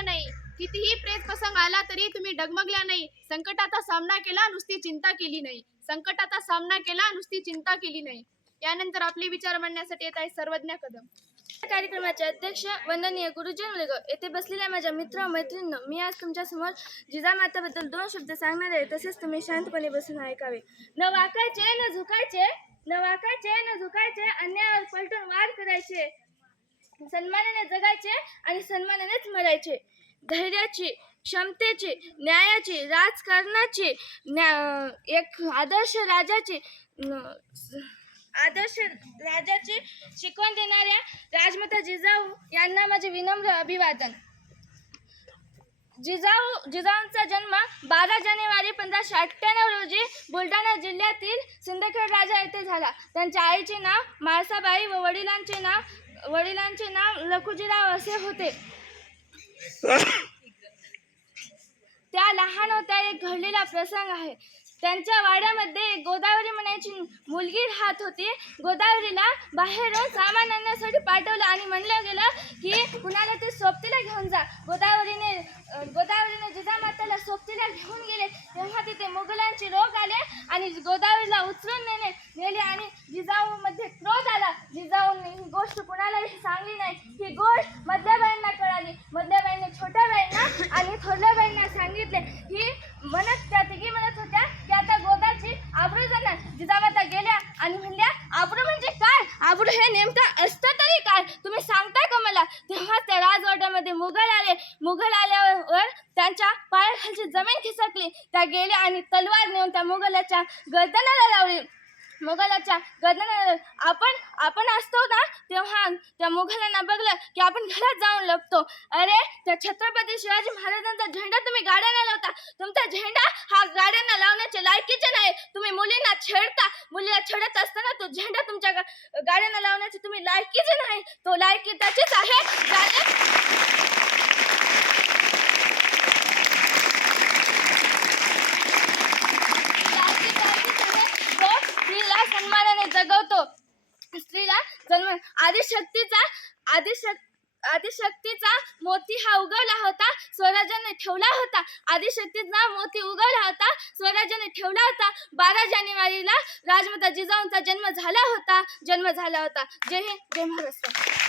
डगमगल्या नाही. कितीही प्रेत प्रसंग आला तरी तुम्ही डगमगल्या नाही. संकटाचा सामना केला, नुसती चिंता केली नाही. संकटाचा सामना केला, नुसती चिंता केली नाही. यानंतर आपले विचार मांडण्यासाठी येत आहे सर्वज्ञ कदम. कार्यक्रमाचे अध्यक्ष वंदनीय गुरुजन वर्ग, येथे बसलेल्या माझ्या मित्र मैत्रिणींनो, मी आज तुमच्या समोर जिजामाताबद्दल 2 शब्द सांगणार आहे. तसेच तुम्ही शांतपणे बसून ऐकावे. न वाकायचे न झुकायचे, न वाकायचे न झुकायचे, अन्यायावर पलटून वार करायचे, सन्मानाने जगायचे आणि सन्मानानेच मरायचे. धैर्याची, क्षमतेची, न्यायाची, राजकारणाची, एक आदर्श राजाची शिकवण देणाऱ्या राजमाता जिजाऊ यांना माझे विनम्र अभिवादन. जिजाऊंचा जन्म 12 जानेवारी 1598 रोजी बुलढाणा जिल्ह्यातील सिंदखेड राजा येथे झाला. त्यांच्या आईचे नाव म्हाळसाबाई व वडिलांचे नाव लखुजीराव असे होते. त्या लहान होत्या. एक घडलेला प्रसंग आहे. त्यांच्या वाड्यामध्ये एक गोदावरी म्हणायची मुलगी राहत होती. गोदावरीला बाहेरून सामान आणण्यासाठी पाठवलं आणि म्हणलं गेलं की कुणाला ते सोबतीला घेऊन जा. गोदावरीने जिजामाताला सोबतीला घेऊन गेले. तेव्हा तिथे मुघलांचे लोक आले आणि गोदावरीला उचलून नेले आणि जिजाऊमध्ये क्रोध आला. जिजाऊने ही गोष्ट कुणालाही सांगली नाही. ही गोष्ट मधल्याबाईंना कळाली. मधल्याबाईंनी छोट्या बाईंना आणि थोरल्या बाईंना सांगितले. ही त्या तिघी म्हणत होत्या की आता गोदाची आबरू जाणार. जिजामाता गेल्या आणि म्हणल्या, आबरू म्हणजे काय? आबरू हे नेमकं असतं तरी काय? तुम्ही सांगताय का मला? तेव्हा त्या राजवाड्यामध्ये मुघल आले. मुघल आल्यावर त्यांच्या पायाखालची जमीन खिसकली. त्या गेल्या आणि तलवार नेऊन त्या मुघलाच्या गर्दनाला लावली. आपण असतो ना, तेव्हा त्या मुघलांना बघलं की आपण घरात जाऊन लपतो. अरे, त्या छत्रपती शिवाजी महाराजांचा झेंडा तुम्ही गाड्यांना लावता. तुमचा झेंडा हा गाड्यांना लावण्याचे लायकीचे नाही. तुम्ही मुलींना छेडता. मुलीला छेडत असताना तो झेंडा तुमच्या गाड्यांना लावण्याचे तुम्ही लायकीचे नाही. तो लायकी त्याचीच आहे स्त्रीला सन्मानाने जगवतो. स्त्रीला जन्म आदिशक्तीचा मोती हा उगवला होता, स्वराज्याने ठेवला होता. आदिशक्तीचा मोती उगवला होता, स्वराज्याने ठेवला होता. 12 जानेवारीला राजमाता जिजाऊंचा जन्म झाला होता. जय हिंद, जय महाराष्ट्र.